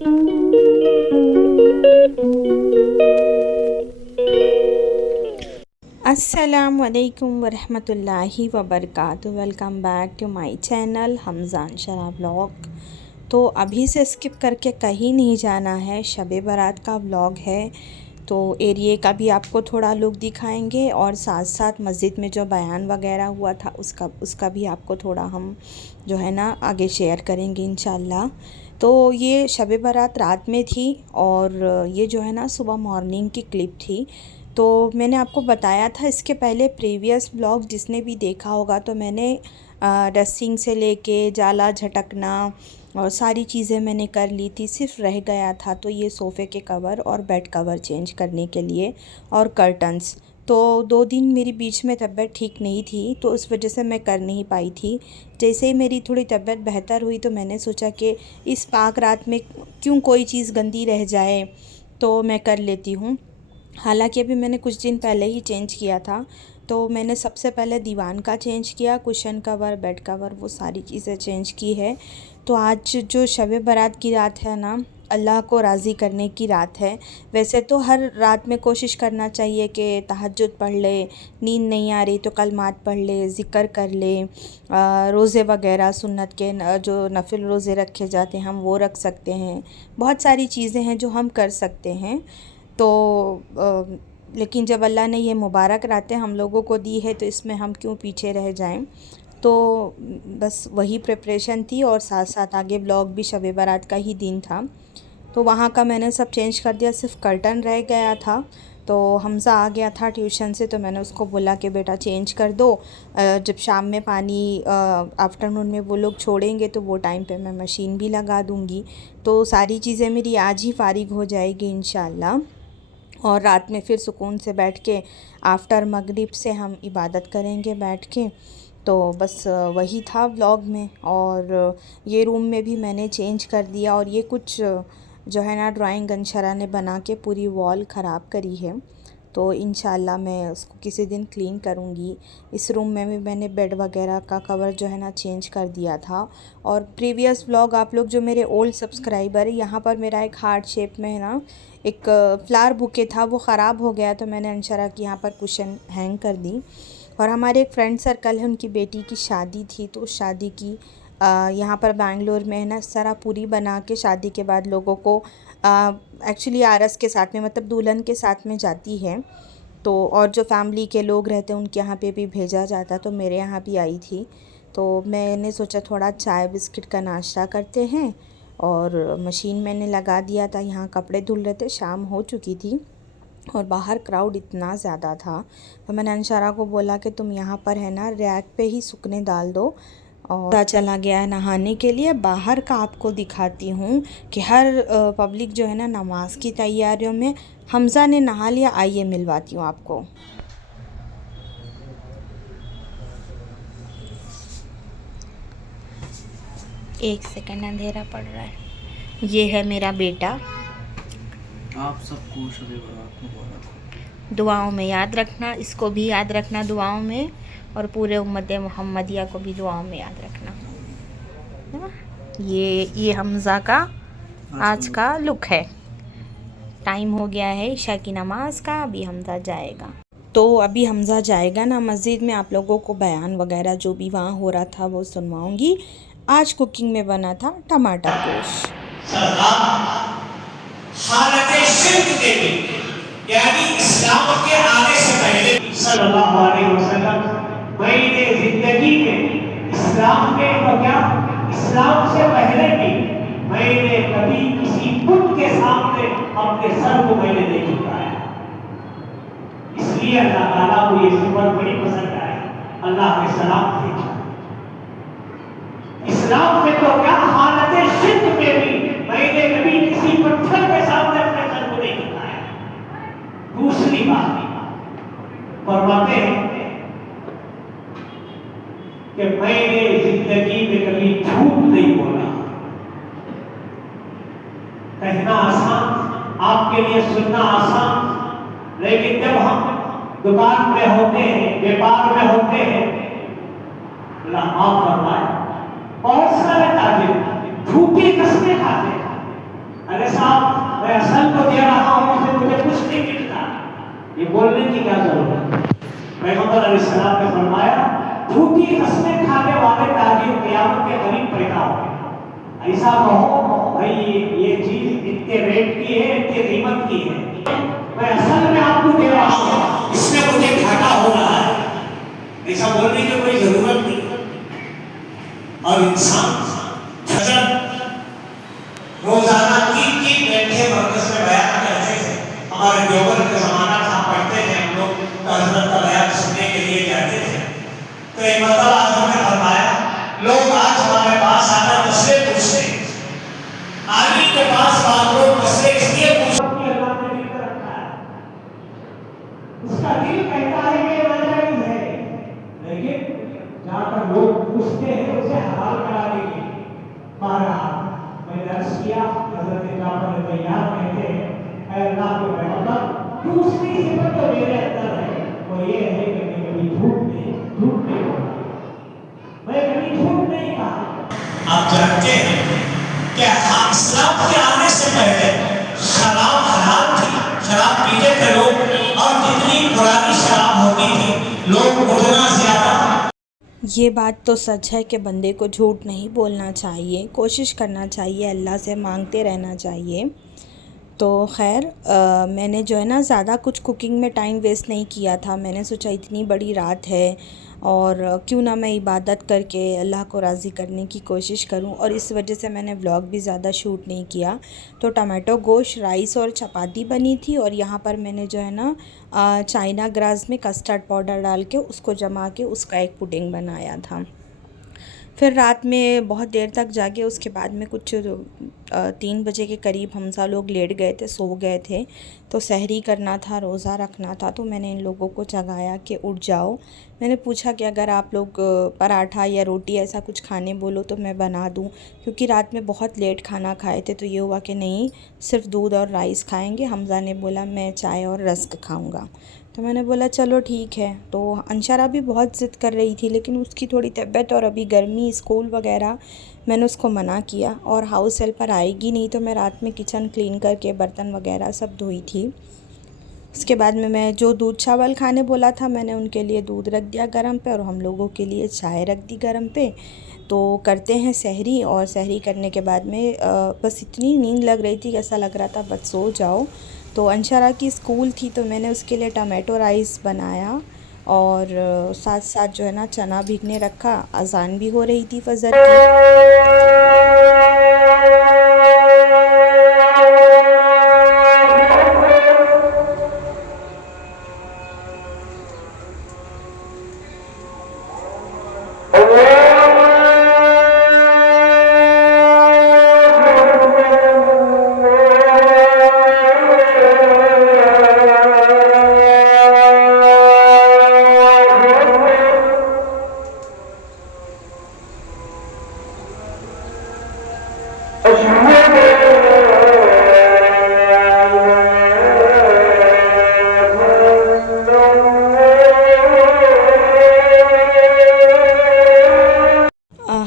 अस्सलामुअलैकुम वरहमतुल्लाहि वबरकातुहू। Welcome back to my channel Hamza Anshara vlog. तो अभी से स्किप करके कहीं नहीं जाना है, शब बारात का व्लॉग है तो एरिए का भी आपको थोड़ा लुक दिखाएंगे और साथ साथ मस्जिद में जो बयान वगैरह हुआ था उसका भी आपको थोड़ा हम जो है ना आगे शेयर करेंगे इंशाल्लाह। तो ये शब बारात रात में थी और ये जो है ना सुबह मॉर्निंग की क्लिप थी। तो मैंने आपको बताया था इसके पहले प्रीवियस ब्लॉग जिसने भी देखा होगा, तो मैंने डस्टिंग से लेके जाला झटकना और सारी चीज़ें मैंने कर ली थी। सिर्फ रह गया था तो ये सोफ़े के कवर और बेड कवर चेंज करने के लिए और कर्टन्स। तो 2 दिन मेरी बीच में तबीयत ठीक नहीं थी तो उस वजह से मैं कर नहीं पाई थी। जैसे ही मेरी थोड़ी तबीयत बेहतर हुई तो मैंने सोचा कि इस पाक रात में क्यों कोई चीज़ गंदी रह जाए, तो मैं कर लेती हूँ। हालांकि अभी मैंने कुछ दिन पहले ही चेंज किया था। तो मैंने सबसे पहले दीवान का चेंज किया, कुशन कवर, बेड कवर, वो सारी चीज़ें चेंज की है। तो आज जो शब बारात की रात है ना, अल्लाह को राज़ी करने की रात है। वैसे तो हर रात में कोशिश करना चाहिए कि तहज्जुद पढ़ ले, नींद नहीं आ रही तो कलमात पढ़ ले, ज़िक्र कर ले, रोज़े वगैरह सुन्नत के जो नफिल रोज़े रखे जाते हैं हम वो रख सकते हैं। बहुत सारी चीज़ें हैं जो हम कर सकते हैं। तो लेकिन जब अल्लाह ने ये मुबारक रातें हम लोगों को दी है तो इसमें हम क्यों पीछे रह जाएं। तो बस वही प्रिपरेशन थी और साथ साथ आगे ब्लॉग भी शब बारात का ही दिन था। तो वहाँ का मैंने सब चेंज कर दिया, सिर्फ कर्टन रह गया था। तो हमज़ा आ गया था ट्यूशन से तो मैंने उसको बोला कि बेटा चेंज कर दो, जब शाम में पानी आफ्टरनून में वो लोग छोड़ेंगे तो वो टाइम पे मैं मशीन भी लगा दूँगी। तो सारी चीज़ें मेरी आज ही फ़ारिग हो जाएगी इंशाल्लाह। और रात में फिर सुकून से बैठ के आफ्टर मगरिब से हम इबादत करेंगे बैठ के। तो बस वही था व्लॉग में। और ये रूम में भी मैंने चेंज कर दिया और ये कुछ जो है ना ड्राइंग अंशरा ने बना के पूरी वॉल ख़राब करी है। तो इंशाल्लाह मैं उसको किसी दिन क्लीन करूँगी। इस रूम में भी मैंने बेड वगैरह का कवर जो है ना चेंज कर दिया था। और प्रीवियस व्लॉग आप लोग जो मेरे ओल्ड सब्सक्राइबर है, यहाँ पर मेरा एक हार्ट शेप में है ना एक फ्लावर बुके था, वो ख़राब हो गया तो मैंने अंशरा की यहाँ पर कुशन हैंग कर दी। और हमारे एक फ्रेंड सर्कल है, उनकी बेटी की शादी थी तो उस शादी की यहाँ पर बैंगलोर में है ना इस तरह पूरी बना के शादी के बाद लोगों को एक्चुअली आरस के साथ में मतलब दुल्हन के साथ में जाती है। तो और जो फैमिली के लोग रहते हैं उनके यहाँ पे भी भेजा जाता, तो मेरे यहाँ भी आई थी। तो मैंने सोचा थोड़ा चाय बिस्किट का नाश्ता करते हैं। और मशीन मैंने लगा दिया था, यहाँ कपड़े धुल रहे थे, शाम हो चुकी थी और बाहर क्राउड इतना ज़्यादा था। तो मैंने अंशरा को बोला कि तुम यहाँ पर है ना रैक पे ही सूखने डाल दो। और चला गया है नहाने के लिए। बाहर का आपको दिखाती हूँ कि हर पब्लिक जो है ना नमाज की तैयारियों में। हमज़ा ने नहा लिया, आइए मिलवाती हूँ आपको। एक सेकंड, अंधेरा पड़ रहा है। ये है मेरा बेटा। आप सबको शब बारात मुबारक। दुआओं में याद रखना, इसको भी याद रखना दुआओं में, और पूरे उम्मत मोहम्मदिया को भी दुआओं में याद रखना है ना। ये हमज़ा का आज का लुक है। टाइम हो गया है ईशा की नमाज का, अभी हमज़ा जाएगा। तो अभी हमज़ा जाएगा ना मस्जिद में, आप लोगों को बयान वगैरह जो भी वहाँ हो रहा था वो सुनवाऊँगी। आज कुकिंग में बना था टमाटर गोश्त। हालत शिर्क के भी, यानी इस्लाम के आने से पहले सल्लल्लाहु अलैहि वसल्लम मैंने जिंदगी में इस्लाम के क्या इस्लाम से पहले भी मैंने कभी किसी बुत के सामने अपने सर को मैंने नहीं झुकाया। इसलिए अल्लाह ताला को ये सिफत बड़ी पसंद आई। अल्लाह के सलाम भेजा। इस्लाम में तो क्या हालत शिर्क में भी मैंने कभी किसी पत्थर के सामने अपने सर को नहीं झुकाया। दूसरी बात फरमाते हैं कि मैंने जिंदगी में कभी झूठ नहीं बोला। कहना आसान, आपके लिए सुनना आसान, लेकिन जब हम दुकान में होते हैं, व्यापार में होते हैं, अल्लाह माफ फरमाए, बहुत सारे ताजिर झूठी कसमें खाते हैं। की क्या जरूरत। पैगंबर अलैहिस्सलाम ने फरमाया झूठी कस्में खाने वाले ताजिर क़यामत के करीब पैदा हो। ऐसा कहो भाई ये चीज इतने रेट की है, इतने कीमत की है, मैं असल में आपको दे रहा हूँ, इसमें मुझे घाटा हो रहा है, ऐसा बोलने की कोई जरूरत नहीं। और इंसान रोजाना तीन घंटे मरकज में बयान करते थे। हमारे देवबंद का जमाना था, पढ़ते थे हम लोग, तो हजरत का बयान सुनने के लिए जाते थे। तो एक मतलब आजम ने फरमाया लोग आज हमारे पास आकर मसले पूछते हैं, आदमी के पास बात लोग मसले इसलिए पूछते हैं अल्लाह ने दिल पर रखा है, उसका दिल कहता है कि नाजायज है, लेकिन जहाँ पर लोग पूछते हैं उसे हलाल करा देंगे। महाराज मैंने अर्ज किया, हजरत जाफर तैयार कहते हैं ऐ अल्लाह के पैगंबर दूसरी सिफत जो मेरे अंदर है वो ये है कि मैं कभी झूठ नहीं बोला, मैं कभी झूठ नहीं कहा। आप जानते हैं कि इस्लाम के आने से पहले शराब हलाल थी, शराब पीते थे लोग, और जितनी पुरानी शराब होती थी लोग उतना ज्यादा। ये बात तो सच है कि बंदे को झूठ नहीं बोलना चाहिए, कोशिश करना चाहिए, अल्लाह से मांगते रहना चाहिए। तो खैर मैंने जो है ना ज़्यादा कुछ कुकिंग में टाइम वेस्ट नहीं किया था। मैंने सोचा इतनी बड़ी रात है और क्यों ना मैं इबादत करके अल्लाह को राज़ी करने की कोशिश करूं, और इस वजह से मैंने व्लॉग भी ज़्यादा शूट नहीं किया। तो टमाटो गोश्त, राइस और चपाती बनी थी, और यहाँ पर मैंने जो है ना चाइना ग्रास में कस्टर्ड पाउडर डाल के उसको जमा के उसका एक पुडिंग बनाया था। फिर रात में बहुत देर तक जागे, उसके बाद में कुछ 3 बजे के करीब हम सब लोग लेट गए थे, सो गए थे। तो सहरी करना था, रोज़ा रखना था, तो मैंने इन लोगों को जगाया कि उठ जाओ। मैंने पूछा कि अगर आप लोग पराठा या रोटी ऐसा कुछ खाने बोलो तो मैं बना दूं, क्योंकि रात में बहुत लेट खाना खाए थे। तो ये हुआ कि नहीं, सिर्फ दूध और राइस खाएंगे। हमज़ा ने बोला मैं चाय और रस्क खाऊंगा, तो मैंने बोला चलो ठीक है। तो अंशरा भी बहुत ज़िद कर रही थी, लेकिन उसकी थोड़ी तबीयत और अभी गर्मी, स्कूल वगैरह, मैंने उसको मना किया। और हाउस हेल्पर आएगी नहीं, तो मैं रात में किचन क्लीन करके बर्तन वगैरह सब धोई थी। उसके बाद में मैं जो दूध चावल खाने बोला था, मैंने उनके लिए दूध रख दिया गर्म पे, और हम लोगों के लिए चाय रख दी गर्म पे। तो करते हैं सहरी, और सहरी करने के बाद में बस इतनी नींद लग रही थी कि ऐसा लग रहा था बस सो जाओ। तो अंशरा की स्कूल थी, तो मैंने उसके लिए टमाटो राइस बनाया, और साथ साथ जो है ना चना भीगने रखा। अज़ान भी हो रही थी फजर की।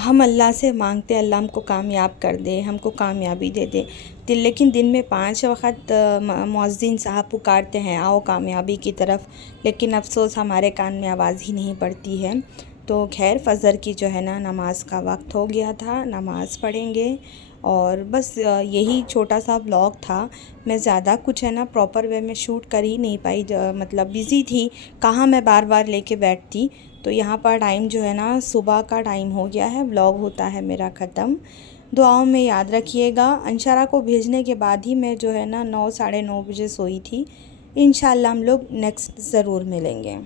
हम अल्लाह से मांगते अल्लाह हमको कामयाब कर दे, हमको कामयाबी दे दे। लेकिन दिन में 5 वक़्त मुअज़्ज़िन साहब पुकारते हैं आओ कामयाबी की तरफ, लेकिन अफ़सोस हमारे कान में आवाज़ ही नहीं पड़ती है। तो खैर फ़जर की जो है ना नमाज़ का वक्त हो गया था, नमाज़ पढ़ेंगे। और बस यही छोटा सा व्लॉग था। मैं ज़्यादा कुछ है ना प्रॉपर वे में शूट कर ही नहीं पाई, मतलब बिज़ी थी, कहाँ मैं बार बार लेके बैठती। तो यहाँ पर टाइम जो है ना सुबह का टाइम हो गया है, व्लॉग होता है मेरा ख़त्म। दुआओं में याद रखिएगा। अंशरा को भेजने के बाद ही मैं जो है ना 9 साढ़े 9 बजे सोई थी। इंशाल्लाह हम लोग नेक्स्ट ज़रूर मिलेंगे।